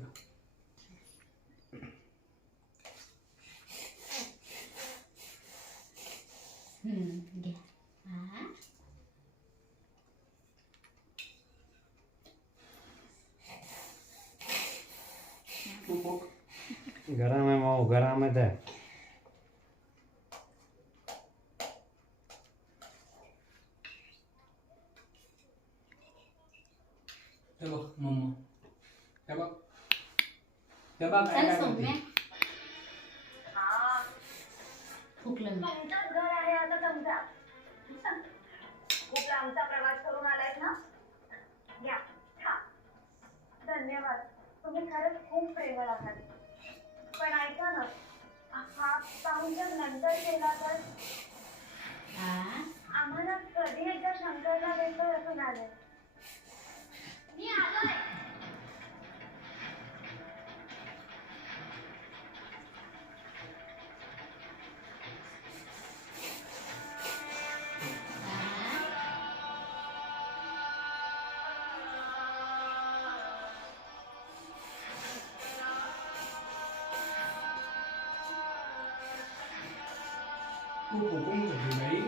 घ्या. घ्या. हा. गरम है माऊ, गरम है ते. हे बघ मम्मा, हे बघ, हे बघ काय चल काय सौम्या. करते. फुकलं मी. तुमचंच घर आहे आता समजा. खूप लांबचा प्रवास करून आलायत ना. घ्या खा. धन्यवाद. तुम्ही खरंच खूप प्रेमळ आहात. पण ऐका ना, हा पाऊस जर नंतर केला तर हा. आम्हाला कधी एकदा शंकरला भेटतोय असं झालंय. मी आलोय. तू हुकूम करते बाई.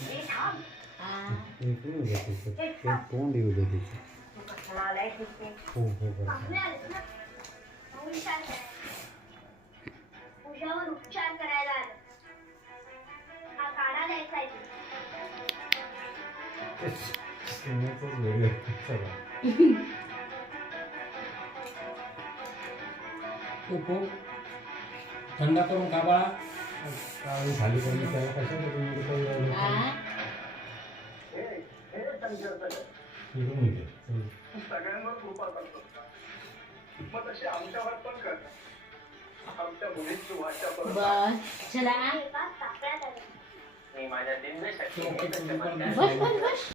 हे थांब. एक येऊ दे तिचं, एक तोंड येऊ दे तिचं. तू कशाला आलाय तिथे? हो हो बरं. चांगले आलेत ना. उपचार करायला. तुझ्यावर उपचार करायला आले. हा काढा द्यायचा आहे. सिनेमाचंच वेगळं. चला. तू थंड करून खा बाळा. काळी झाली पण त्याला कशाला तुम्ही काही राहिलं हा. नाही. फिरून येते. चल. सगळ्यांवर कृपा करतो. मग तशी आमच्यावर पण कर. आमच्या मुलींची वाचा परत. बस चला. एका सापळ्यात आले. मी माझ्या दिनवेसाठी ओके, हे तुम्ही पण त्याच्या बस बस बस.